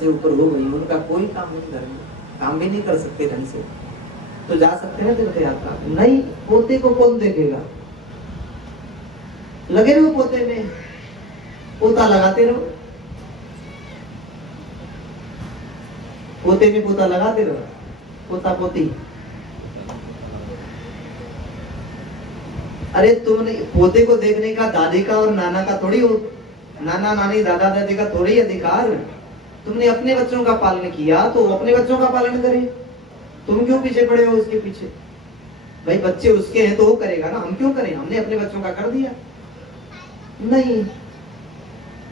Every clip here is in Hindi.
से ऊपर हो गई, उनका कोई काम नहीं, घर में काम भी नहीं कर सकते ढंग से, तो जा सकते हैं तीर्थ यात्रा में? नहीं। पोते को कौन देखेगा? लगे रहो पोते में, पोता लगाते रहो, पोते में पोता लगाते रहो, पोता पोती। अरे तुमने पोते को देखने का दादी का और नाना का थोड़ी हो, नाना नानी दादा दादी का थोड़ी अधिकार। तुमने अपने बच्चों का पालन किया तो अपने बच्चों का पालन करे। तुम क्यों पीछे पड़े हो उसके पीछे? भाई बच्चे उसके हैं तो वो करेगा ना, हम क्यों करें? हमने अपने बच्चों का कर दिया। नहीं,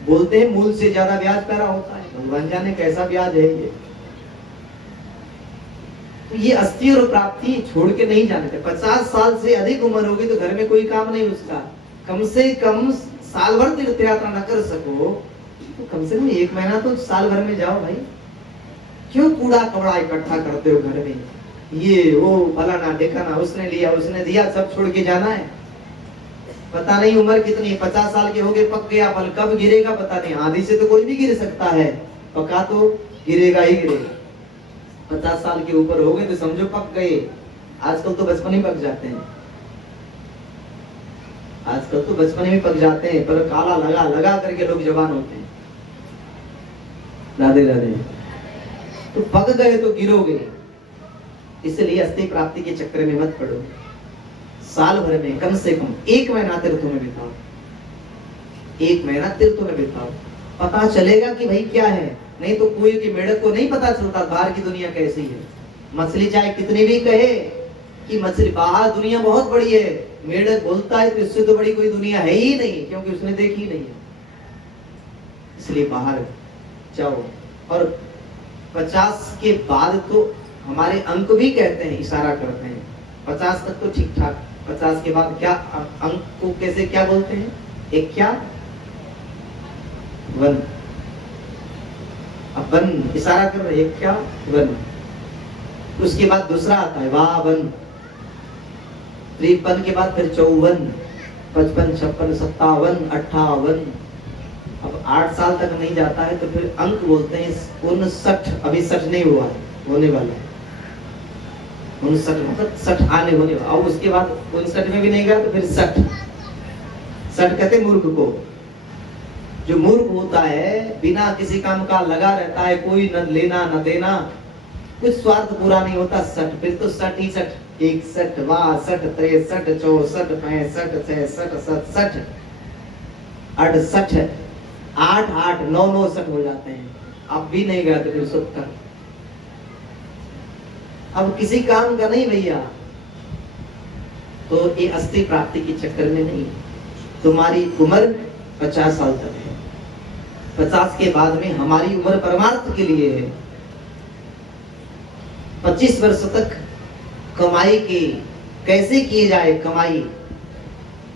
बोलते हैं मूल से ज्यादा ब्याज पैदा होता है। भगवान जाने कैसा ब्याज है ये। तो ये अस्थि और प्राप्ति छोड़ के नहीं जाने थे। 50 साल से अधिक उम्र होगी तो घर में कोई काम नहीं उसका, कम से कम साल भर तीर्थ यात्रा न कर सको तो कम से कम 1 महीना तो साल भर में जाओ भाई। क्यों कूड़ा कवड़ा इकट्ठा करते हो घर में? ये वो फलाना ढेकाना, उसने लिया उसने दिया, सब छोड़ के जाना है। पता नहीं उम्र कितनी, 50 साल के हो गए, पक गया फल, कब गिरेगा पता नहीं। आधी से तो कोई भी गिर सकता है, पका तो गिरेगा ही गिरेगा। 50 साल के ऊपर हो गए तो समझो पक गए। आजकल तो बचपन ही पक जाते हैं, आजकल तो बचपन में पक जाते हैं, पर काला लगा लगा करके लोग जवान होते हैं। राधे राधे। तो पक गए तो गिरोगे, इसलिए अस्थि प्राप्ति के चक्कर में मत पड़ो। साल भर में कम से कम 1 महीना तीर्थों में बिताओ, 1 महीना तीर्थों में बिताओ, पता चलेगा कि भाई क्या है। नहीं तो कुएं की मेढक को नहीं पता चलता बाहर की दुनिया कैसी है। मछली चाहे कितनी भी कहे कि मछली बाहर दुनिया बहुत बड़ी है, मेढक बोलता है तो इससे तो बड़ी कोई दुनिया है ही नहीं, क्योंकि उसने देखी नहीं है। इसलिए बाहर जाओ। और 50 के बाद तो हमारे अंक भी कहते हैं, इशारा करते हैं। 50 तक तो ठीक ठाक, 50 के बाद क्या अंक को कैसे क्या बोलते हैं? एक क्या वन, अब वन इशारा कर रहे, एक क्या वन। उसके बाद दूसरा आता है वावन, 53 के बाद फिर 54, 55, 56, 57, 58। अब 8 साल तक नहीं जाता है तो फिर अंक बोलते हैं 59। अभी 60 नहीं हुआ है, होने वाला है 59, मतलब 60 आने होने वाला। और उसके बाद 59 में भी नहीं गया तो फिर 60। 60 कहते मूर्ख को। जो मूर्ख होता है बिना किसी काम का लगा रहता है, कोई न लेना न देना, कुछ स्वार्थ पूरा नहीं होता। 60, फिर तो 60 ही 60, 61, 62, 63, 64, 65, 66, 67, 68, 8, 8, 9, 9, 60 हो जाते हैं। अब भी नहीं गया तो फिर 70। अब किसी काम का नहीं भैया। तो ये अस्थि प्राप्ति के चक्कर में नहीं। तुम्हारी उम्र 50 साल तक है, 50 के बाद में हमारी उम्र परमार्थ के लिए है। 25 वर्ष तक कमाई की कैसे किए जाए, कमाई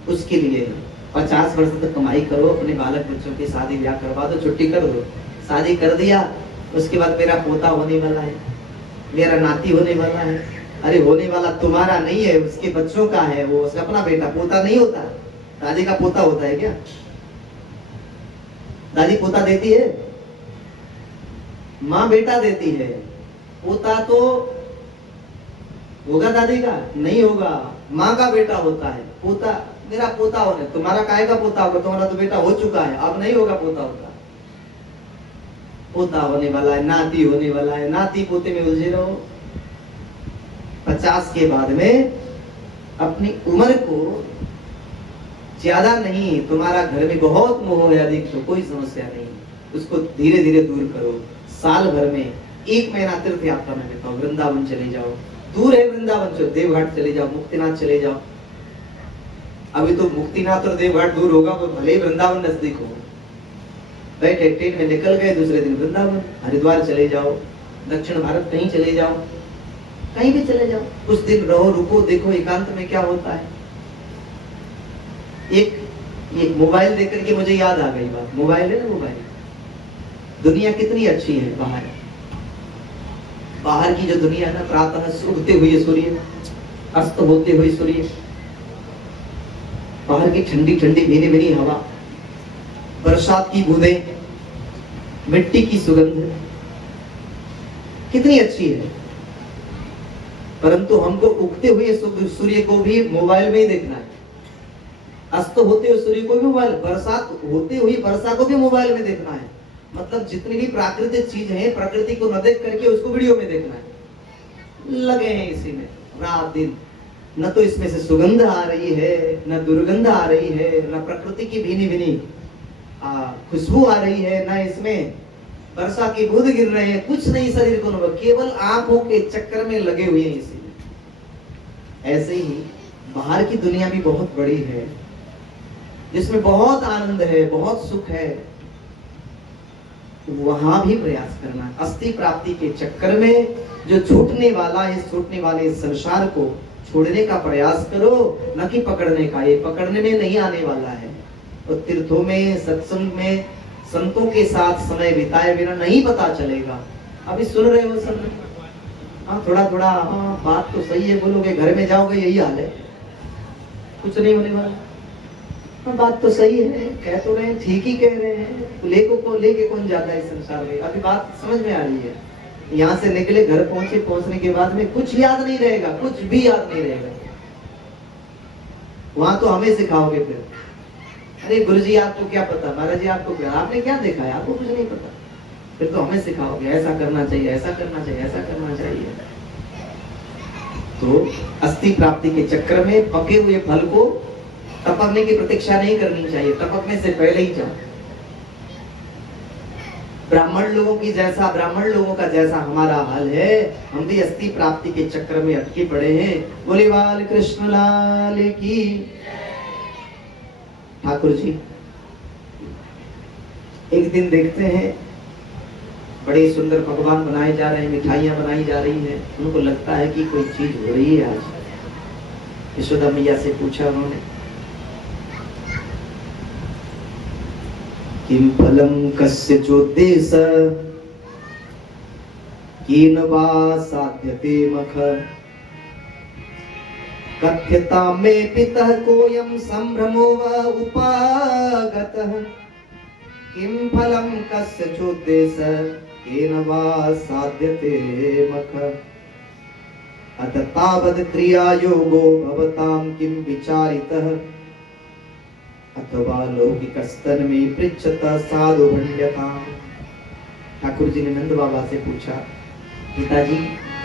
उसके लिए 50 वर्ष तक कमाई करो, अपने बालक बच्चों की शादी ब्याह करवा दो, छुट्टी कर दो। शादी कर दिया, उसके बाद मेरा पोता होने वाला है, मेरा नाती होने वाला है। अरे होने वाला तुम्हारा नहीं है, उसके बच्चों का है, वो उसका अपना बेटा। पोता नहीं होता, दादी का पोता होता है क्या? दादी पोता देती है? माँ बेटा देती है। पोता तो होगा दादी का? नहीं होगा, माँ का बेटा होता है पोता। मेरा पोता होने, तुम्हारा काहे का पोता होगा? तुम्हारा तो बेटा हो चुका है, अब नहीं होगा पोता होता। पोता होने वाला है, नाती होने वाला है, नाती पोते में उलझे रहो। 50 के बाद में अपनी उम्र को ज्यादा नहीं, तुम्हारा घर में बहुत मोह है अधिक तो कोई समस्या नहीं, उसको धीरे धीरे दूर करो। साल भर में 1 महीना तीर्थ यात्रा में बिताओ। वृंदावन चले जाओ, दूर है वृंदावन, चलो देवघाट चले जाओ, मुक्तिनाथ चले जाओ। अभी तो मुक्तिनाथ और देवघाट दूर होगा, वो भले ही वृंदावन नजदीक हो। बैठे ट्रेन में निकल गए, दूसरे दिन वृंदावन, हरिद्वार चले जाओ, दक्षिण भारत कहीं चले जाओ, कहीं भी चले जाओ। कुछ दिन रहो, रुको, देखो एकांत में क्या होता है। एक मोबाइल देख करके मुझे याद आ गई बात। मोबाइल है ना, मोबाइल, दुनिया कितनी अच्छी है बाहर। बाहर की जो दुनिया है ना, प्रातः उगते हुए सूर्य, अस्त होते हुए सूर्य, बाहर की ठंडी ठंडी भीनी भीनी हवा, बरसात की बूंदें, मिट्टी की सुगंध, कितनी अच्छी है। परंतु हमको उगते हुए सूर्य को भी मोबाइल में ही देखना है, अस्त होते हुए सूर्य को भी मोबाइल, बरसात होते हुई वर्षा को भी मोबाइल में देखना है। मतलब जितनी भी प्राकृतिक चीज है, प्रकृति को न देख करके उसको वीडियो में देखना है। लगे हैं इसी में रात दिन। न तो इसमें से सुगंध आ रही है, न दुर्गंध आ रही है, न प्रकृति की भीनी भीनी खुशबू आ रही है, न इसमें वर्षा की बूंद गिर रहे हैं, कुछ नहीं शरीर को अनुभव, केवल आंखों के चक्कर में लगे हुए हैं इसी में। ऐसे ही बाहर की दुनिया भी बहुत बड़ी है, जिसमें बहुत आनंद है, बहुत सुख है, वहां भी प्रयास करना। अस्थि प्राप्ति के चक्कर में जो छूटने वाला है, छूटने वाले इस संसार को छोड़ने का प्रयास करो, न कि पकड़ने का। ये पकड़ने में नहीं आने वाला है। तो तीर्थों में, सत्संग में, संतों के साथ समय बिताए बिना नहीं पता चलेगा। अभी सुन रहे हो सब, हाँ थोड़ा थोड़ा, हाँ बात तो सही है, बोलोगे घर में जाओगे यही हाल है, कुछ नहीं होने वाला। हाँ बात तो सही है, कह तो रहे हैं, ठीक ही कह रहे हैं, लेके कौन जाता है इस संसार में। अभी बात समझ में आ रही है। यहाँ से निकले, घर पहुंचे, पहुंचने के बाद में कुछ याद नहीं रहेगा, कुछ भी याद नहीं रहेगा। वहां तो हमें सिखाओगे फिर, अरे गुरुजी आपको क्या पता, महाराज जी आपको क्या, आपने क्या देखा है, आपको कुछ नहीं पता। फिर तो हमें सिखाओगे ऐसा करना चाहिए, ऐसा करना चाहिए, ऐसा करना चाहिए। तो अस्थि प्राप्ति के चक्कर में पके हुए फल को टपकने की प्रतीक्षा नहीं करनी चाहिए, टपकने से पहले ही जाओ। ब्राह्मण लोगों का जैसा हमारा हाल है, हम भी अस्थि प्राप्ति के चक्र में अटके पड़े हैं। बोले बाल कृष्ण लाल की। ठाकुर जी एक दिन देखते हैं बड़े सुंदर पकवान बनाए जा रहे हैं, मिठाइयां बनाई जा रही हैं। उनको लगता है कि कोई चीज हो रही है आज। यशोदा मैया से पूछा उन्होंने, किम फलम कस्य चोद्देश कीन वा साध्यते मख कथ्यता में पितः कोयम संभ्रमो वा उपागतः किम फलम कस्य चोद्देश कीन वा साध्यते मख अत तावद क्रिया योगो भवतां किम विचारितः अथवा लौकिकस्तन में पृच्छता साधु भण्यता। ठाकुर जी ने नंद बाबा से पूछा, पिताजी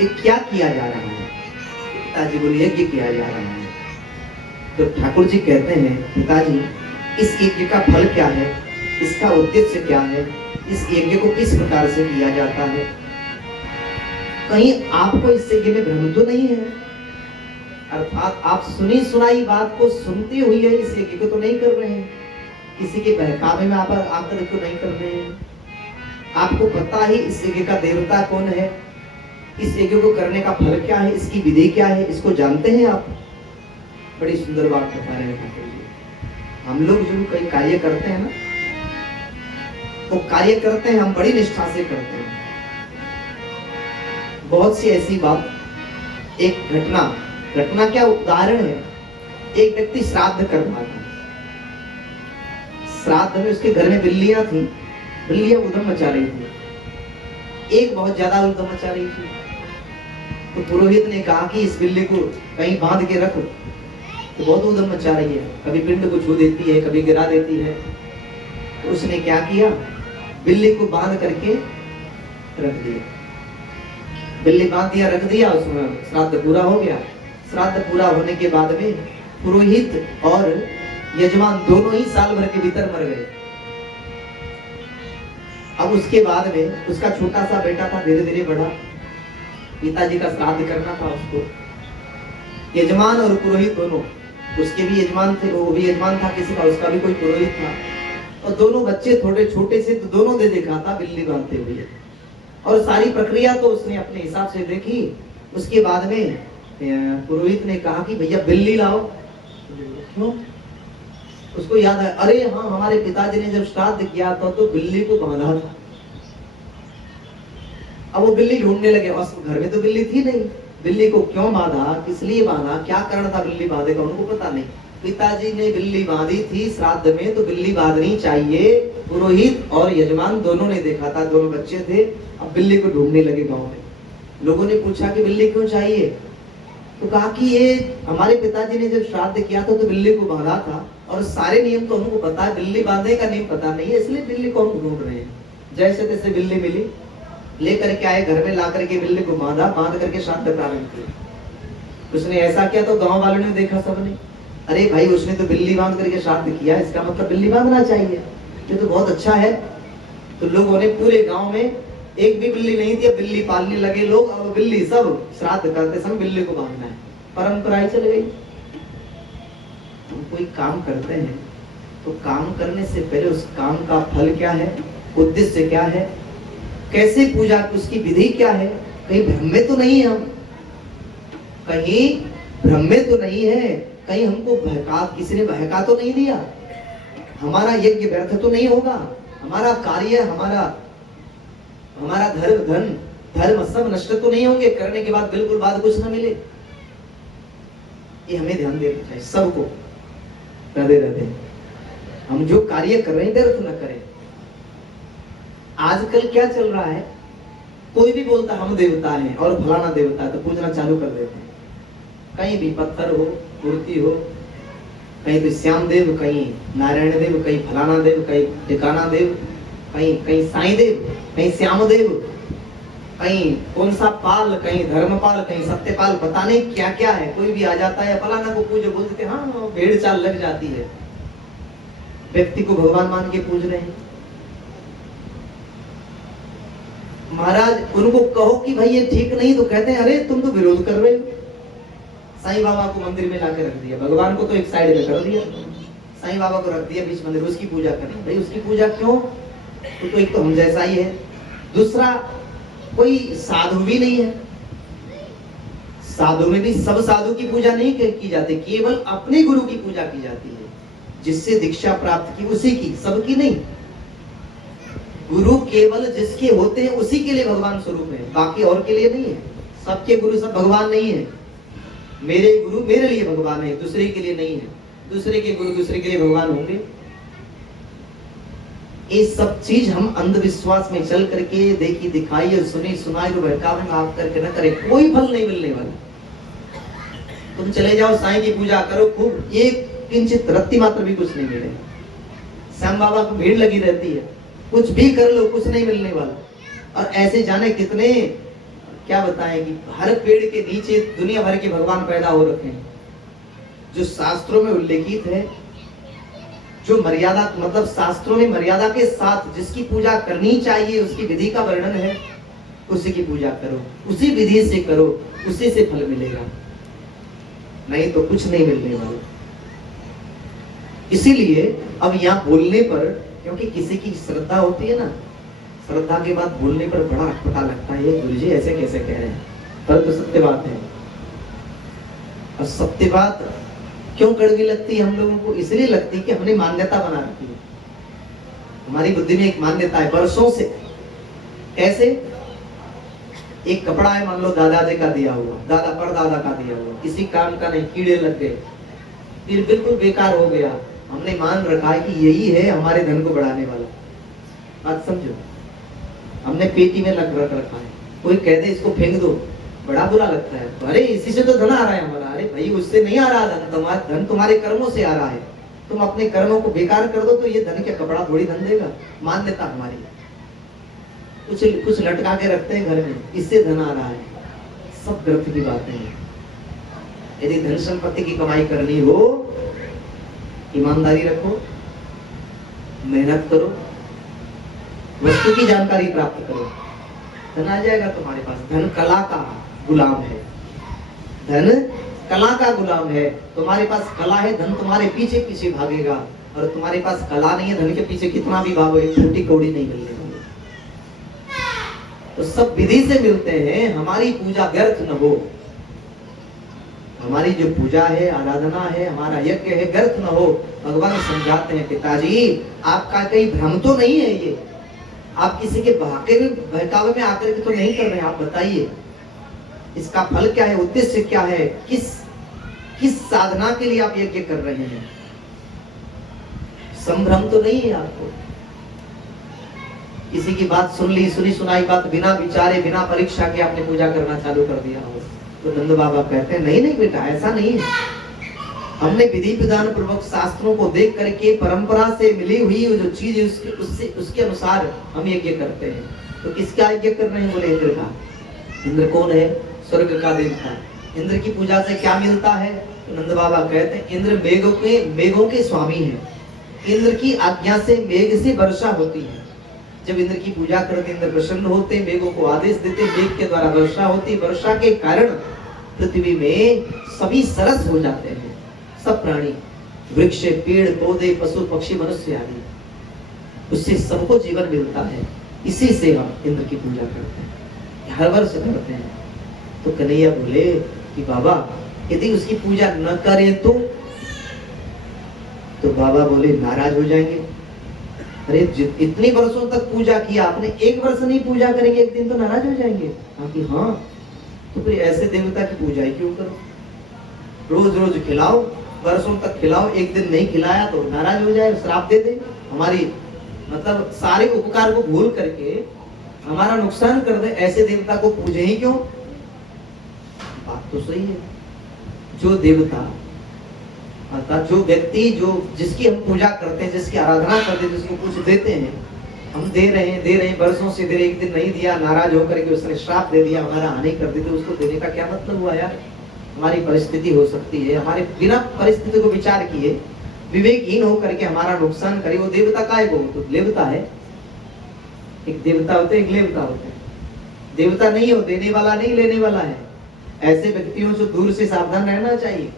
ये क्या किया जा रहा है? पिताजी बोले यज्ञ किया जा रहा है। तो ठाकुर जी कहते हैं, पिताजी इस यज्ञ का फल क्या है, इसका उद्देश्य क्या है, इस यज्ञ को किस प्रकार से किया जाता है? कहीं आपको इस यज्ञ में भ्रम तो नहीं है? अर्थात आप सुनी सुनाई बात को सुनते हुए इस यज्ञ को तो नहीं कर रहे हैं, किसी के बहकावे में आप आकर तो नहीं कर रहे हैं। आपको पता ही इस यज्ञ का देवता कौन है, इस यज्ञ को करने का फल क्या है, इसकी विधि क्या है, इसको जानते हैं आप। बड़ी सुंदर बात बता रहे हैं ठाकुर जी। हम लोग जो कई कार्य करते हैं ना, वो कार्य करते हैं हम बड़ी निष्ठा से करते हैं। बहुत सी ऐसी बात, एक घटना क्या उदाहरण है। एक व्यक्ति श्राद्ध कर रहा था, श्राद्ध में उसके घर में बिल्लियां थी, बिल्लियां उधम मचा रही थी, एक बहुत ज्यादा उधम मचा रही थी। तो पुरोहित ने कहा कि इस बिल्ली को कहीं बांध के रखो, तो बहुत उधम मचा रही है, कभी पिंड को छू देती है, कभी गिरा देती है। तो उसने क्या किया, बिल्ली को बांध करके रख दिया, बिल्ली बांध दिया, रख दिया, उसमें श्राद्ध पूरा हो गया। श्राद्ध पूरा होने के बाद में पुरोहित और यजमान दोनों ही साल भर के भीतर मर गए। अब उसके बाद में उसका छोटा सा बेटा था, धीरे धीरे बढ़ा, पिताजी का श्राद्ध करना था उसको। यजमान और पुरोहित दोनों, उसके भी यजमान थे, वो भी यजमान था किसी का, उसका भी कोई पुरोहित था, और दोनों बच्चे थोड़े छोटे से, तो दोनों दे देखा था बिल्ली बांधते हुए। और सारी प्रक्रिया तो उसने अपने हिसाब से देखी। उसके बाद में पुरोहित ने कहा कि भैया बिल्ली लाओ। क्यों? उसको याद है, अरे हाँ हमारे पिताजी ने जब श्राद्ध किया था तो बिल्ली को बांधा था। अब वो बिल्ली ढूंढने लगे, और घर में तो बिल्ली थी नहीं, बिल्ली को क्यों बांधा, किस लिए बांधा, क्या कारण था बिल्ली बांधे का, उनको पता नहीं। पिताजी ने बिल्ली बांधी थी श्राद्ध में, तो बिल्ली बांधनी चाहिए। पुरोहित और यजमान दोनों ने देखा था, दोनों बच्चे थे। अब बिल्ली को ढूंढने लगे गांव में, लोगों ने पूछा कि बिल्ली क्यों चाहिए, तो कहा कि ये हमारे पिताजी ने जब श्राद्ध किया था तो बिल्ली को बांधा था, और सारे नियम तो हमको पता है, बिल्ली बांधने का नियम पता नहीं है, इसलिए बिल्ली को हम ढूंढ रहे हैं। जैसे तैसे बिल्ली मिली, लेकर के आए, घर में ला करके बिल्ली को बांधा, बांध करके श्राद्ध प्रारंभ किया। उसने ऐसा किया तो गांव वालों ने देखा, सबने, अरे भाई उसने तो बिल्ली बांध करके श्राद्ध किया, इसका मतलब बिल्ली बांधना चाहिए, ये तो बहुत अच्छा है। तो लोगों ने पूरे गांव में एक भी बिल्ली नहीं थी, बिल्ली पालने लगे लोग, अब बिल्ली सब श्राद्ध करते समय बिल्ली को बांधना है, परंपरा ही चल गई। हम कोई काम करते हैं तो काम करने से पहले उस काम का फल क्या है, उद्देश्य क्या है, कैसे पूजा, उसकी विधि क्या है, कहीं भ्रम में तो नहीं है हम, कहीं भ्रम में तो नहीं है, कहीं हमको बहका, किसी ने बहका तो नहीं दिया, हमारा यज्ञ व्यर्थ तो नहीं होगा, हमारा कार्य, हमारा धर्म सब नष्ट तो नहीं होंगे, करने के बाद बिल्कुल बाद कुछ ना मिले। ये हमें ध्यान देना चाहिए सबको, राधे हम जो कार्य कर रहे हैं व्यर्थ न करें। आजकल क्या चल रहा है, कोई भी बोलता हम देवता हैं और फलाना देवता है तो पूजना चालू कर देते हैं, कहीं भी पत्थर हो, मूर्ति हो, कहीं तो श्याम देव, कहीं नारायण देव, कहीं फलाना देव, कहीं ठिकाना देव, कहीं साईं देव, कहीं श्याम देव, कहीं कौन सा पाल, कहीं धर्मपाल, कहीं सत्यपाल, पता नहीं क्या क्या है। कोई भी आ जाता है, फलाना को पूजो, बोलते हाँ भेड़ चाल लग जाती है, व्यक्ति को भगवान मान के पूज रहे हैं। महाराज उनको कहो कि भाई ये ठीक नहीं, तो कहते हैं अरे तुम तो विरोध कर रहे हो। साईं बाबा को मंदिर में लाके रख दिया, भगवान को तो एक साइड में कर दिया, साईं बाबा को रख दिया बीच मंदिर, उसकी पूजा करें। भाई उसकी पूजा क्यों, तो एक तो हम जैसा ही है, दूसरा कोई साधु भी नहीं है, साधु में भी सब साधु की पूजा नहीं की जाती, केवल अपने गुरु की पूजा की जाती है, जिससे दीक्षा प्राप्त की उसी की, सबकी नहीं। गुरु केवल जिसके होते हैं उसी के लिए भगवान स्वरूप है, बाकी और के लिए नहीं है। सबके गुरु सब भगवान नहीं है, मेरे गुरु मेरे लिए भगवान है, दूसरे के लिए नहीं है, दूसरे के गुरु दूसरे के लिए भगवान होंगे। ये सब चीज हम अंधविश्वास में चल करके देखी दिखाई और सुनी सुनाई और बहकावे में आप करके न करें, कोई फल नहीं मिलने वाला। तुम चले जाओ साईं की पूजा करो खूब, एक किंचित रत्ती मात्र भी कुछ नहीं मिलेगा। श्याम बाबा को भीड़ लगी रहती है, कुछ भी कर लो कुछ नहीं मिलने वाला। और ऐसे जाने कितने, क्या बताएं कि हर पेड़ के नीचे दुनिया भर के भगवान पैदा हो रखे हैं, जो शास्त्रों में उल्लेखित है, जो मर्यादा, मतलब शास्त्रों में मर्यादा के साथ जिसकी पूजा करनी चाहिए उसकी विधि का वर्णन है, उसी की पूजा करो, उसी विधि से करो, उसी से फल मिलेगा, नहीं तो कुछ नहीं मिलने वाला। इसीलिए अब यहाँ बोलने पर, क्योंकि किसी की श्रद्धा होती है ना, श्रद्धा के बाद बोलने पर बड़ा अटपटा लगता है, ये गुरुजी ऐसे कैसे कह रहे हैं, पर तो सत्य बात है। और सत्य बात क्यों कड़वी लगती है हम लोगों को, इसलिए लगती है कि हमने मान्यता बना रखी है, हमारी बुद्धि में एक मान्यता है वर्षों से। कैसे, एक कपड़ा है मान लो दादाजी का दिया हुआ, दादा परदादा का दिया हुआ, किसी काम का नहीं, कीड़े लग गए, फिर बिल्कुल बेकार हो गया, हमने मान रखा है कि यही है हमारे धन को बढ़ाने वाला। बात समझो, हमने पेटी में रख रखा है, कोई कह दे इसको फेंक दो, बड़ा बुरा लगता है, अरे इसी से तो धन आ रहा है हमारा। अरे भाई उससे नहीं आ रहा धन तुम्हारे कर्मों से आ रहा है, तुम अपने कर्मों को बेकार कर दो तो ये धन क्या कपड़ा थोड़ी धन देगा। मान्यता हमारी, कुछ लटका के रखते हैं घर में, इससे धन आ रहा है, सब ग्रंथ की बातें हैं। यदि धन संपत्ति की कमाई करनी हो, ईमानदारी रखो, मेहनत करो, वस्तु की जानकारी प्राप्त करो, धन आ जाएगा तुम्हारे पास। धन कला का गुलाम है, धन कला का गुलाम है, तुम्हारे पास कला है, धन तुम्हारे पीछे पीछे भागेगा, और तुम्हारे पास कला नहीं है, धन के पीछे कितना भी भागो एक छोटी कौड़ी नहीं मिलने वाली। तो सब विधि से मिलते हैं, हमारी पूजा व्यर्थ न हो, हमारी जो पूजा है, आराधना है, हमारा यज्ञ है, व्यर्थ न हो। भगवान समझाते हैं, पिताजी आपका कहीं भ्रम तो नहीं है, ये आप किसी के बहकावे में आकर के तो नहीं कर रहे हैं, आप बताइए इसका फल क्या है, उद्देश्य क्या है, किस साधना के लिए आप यज्ञ कर रहे हैं, संभ्रम तो नहीं है आपको। किसी की बात सुन ली, सुनी सुनाई बात बिना विचारे बिना परीक्षा के आपने पूजा करना चालू कर दिया हो, तो नंद बाबा कहते हैं नहीं नहीं बेटा, ऐसा नहीं है। हमने विधि विधान पूर्वक शास्त्रों को देख करके परंपरा से मिली हुई जो चीज है उसके अनुसार हम यज्ञ करते हैं। तो किसका यज्ञ कर रहे हैं? बोले इंद्र का। इंद्र कौन है? स्वर्ग का देवता। इंद्र की पूजा से क्या मिलता है? तो नंद बाबा कहते हैं इंद्र मेघों के स्वामी हैं। इंद्र की आज्ञा से मेघ से वर्षा होती है। जब इंद्र की पूजा करते इंद्र प्रसन्न होते, मेघों को आदेश देते, मेघ के द्वारा वर्षा होती। वर्षा के कारण पृथ्वी में सभी सरस हो जाते हैं, सब प्राणी, वृक्ष, पेड़ पौधे, पशु पक्षी, मनुष्य आदि, उससे सबको जीवन मिलता है। इसी से हम इंद्र की पूजा करते हैं, हर वर्ष करते हैं। तो कन्हैया बोले कि बाबा यदि उसकी पूजा न करें तो बाबा बोले नाराज हो जाएंगे। अरे इतनी वर्षों तक पूजा किया आपने, एक वर्ष नहीं पूजा करेंगे एक दिन तो नाराज हो जाएंगे। हाँ, तो फिर ऐसे देवता की पूजा ही क्यों करो? रोज रोज खिलाओ, वर्षों तक खिलाओ, एक दिन नहीं खिलाया तो नाराज हो जाए, श्राप दे दे, हमारी मतलब सारे उपकार को भूल करके हमारा नुकसान कर दे। ऐसे देवता को पूजे ही क्यों? बात तो सही है। जो देवता अर्थात जो व्यक्ति जिसकी हम पूजा करते हैं, जिसकी आराधना करते हैं, जिसको कुछ देते हैं, हम दे रहे हैं वर्षों से दे रहे, एक दिन नहीं दिया नाराज होकर के उसने श्राप दे दिया, हमारा हानि कर दी, तो उसको देने का क्या मतलब हुआ यार? हमारी परिस्थिति हो सकती है, हमारे बिना परिस्थिति को विचार किए विवेकहीन होकर के हमारा नुकसान करे, वो देवता का है? वो तो देवता है। एक देवता होते एक लेवता होते। देवता नहीं हो, देने वाला नहीं लेने वाला है। ऐसे व्यक्तियों से दूर से सावधान रहना चाहिए।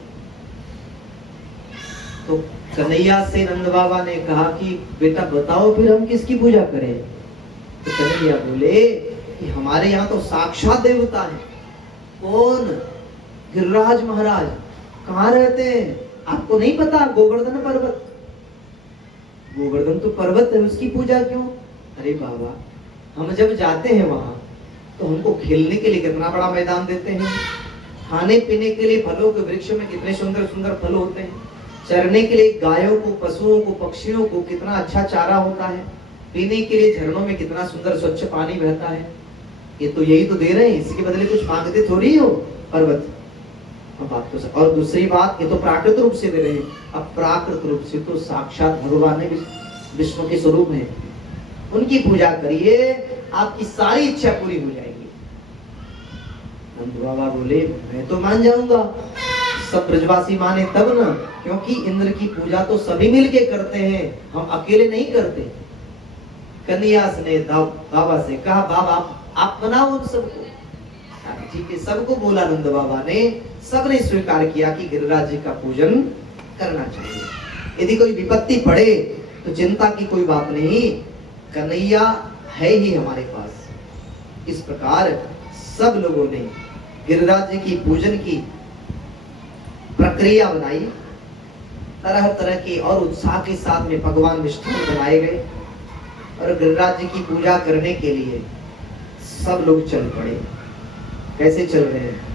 तो कन्हैया से नंद बाबा ने कहा कि बेटा बताओ फिर हम किसकी पूजा करें? तो कन्हैया बोले कि हमारे यहाँ तो साक्षात देवता है। कौन? गिरिराज महाराज। कहाँ रहते हैं आपको नहीं पता? गोवर्धन पर्वत। गोवर्धन तो पर्वत है, उसकी पूजा क्यों? अरे बाबा हम जब जाते हैं वहां तो हमको खेलने के लिए कितना बड़ा मैदान देते हैं, खाने पीने के लिए फलों के वृक्ष में कितने सुंदर सुंदर फल होते हैं, चरने के लिए गायों को, पशुओं को, पक्षियों को कितना अच्छा चारा होता है, पीने के लिए झरनों में कितना सुंदर स्वच्छ पानी बहता है। ये तो यही तो दे रहे हैं, इसके बदले कुछ मांगते थोड़ी हो पर्वत। बात तो और दूसरी बात, ये तो प्राकृत रूप से दे रहे हैं, अब प्राकृत रूप से तो साक्षात भगवान विष्णु के स्वरूप है, उनकी पूजा करिए, आपकी सारी इच्छा पूरी हो जाएगी। नंद बाबा बोले मैं तो मान जाऊंगा, सब ब्रजवासी माने तब ना, क्योंकि इंद्र की पूजा तो सभी मिलके करते हैं, हम अकेले नहीं करते। कन्हैया ने बाबा से कहा बाबा आप बनाओ उन सबको। ठीक है, सबको बोला नंद बाबा ने, सबने स्वीकार किया कि गिरिराज जी का पूजन करना चाहिए। यदि कोई विपत्ति पड़े तो चिंता की कोई बात नहीं, कन्हैया है ही हमारे पास। इस प्रकार सब लोगों ने गिरिराज जी की पूजन की प्रक्रिया बनाई, तरह तरह की और उत्साह के साथ में भगवान विष्णु बनाए गए और गिरिराज जी की पूजा करने के लिए सब लोग चल पड़े। कैसे चल रहे हैं?